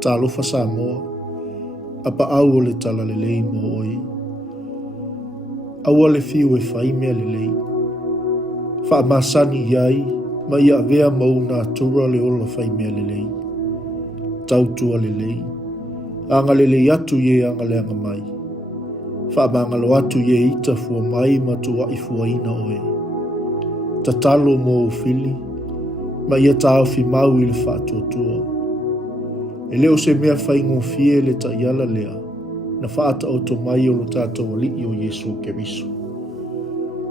talofa Samoa, APAAU o le talalelei mo oi. Aua le fiu e whai mea lelei. Whaamasani iai, ma ia vea mau nā tura le ola whai mea lelei. Tautua lelei. Anga lelei atu ye anga leanga mai. Whaamangalo atu ye ita fua mai ma tua i fua ina oe. Tatalo mo ufili, ma ia tau fi mau i le whaatuatua. E leo se mea whaingo fie le ta iala lea, na whaata o to mai o lo tātou ali o Yesu Keriso.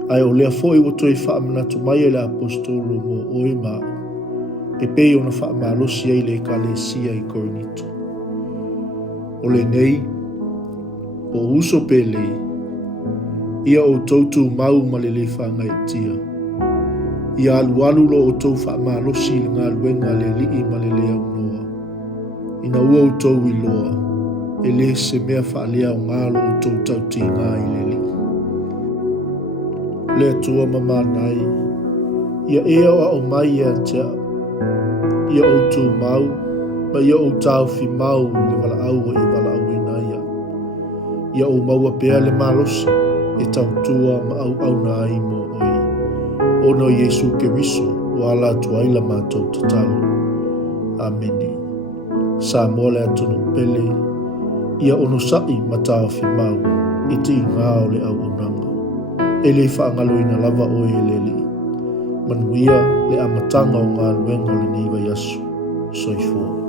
Ai o lea foi o toi whaamana to mai e le apostolo mo oe maa, e pei o na whaamalosi ai le ekalesia i Korinito. O le nei, o uso pele, ia o tautu mau ma le whanga e tia. Ia alualu lo o tau whaamalosi le ngā luenga le lii ma le lea unoa. Ina ua o tau i loa, e le se mea whaalea o ngālo o tau tauti ngā i le lii. Le atua mama nai, ia ea o mai ea tea, ia o tau mau, ma ia o tau fi mau le wala au o i wala au e naia. Ia o maua pea le malosi, e tau tua ma au na ai mo oi. Ono Yesu Keriso, wala tuaila mātou tatau. Ameni. Sa mole atunu pele, ia ono sai matao fi mau, iti ngao le au unanga. Ele whaangalo ina lava o e leli. Manuia le amatanga o ngā luenga o le niwa yasu. Soifua.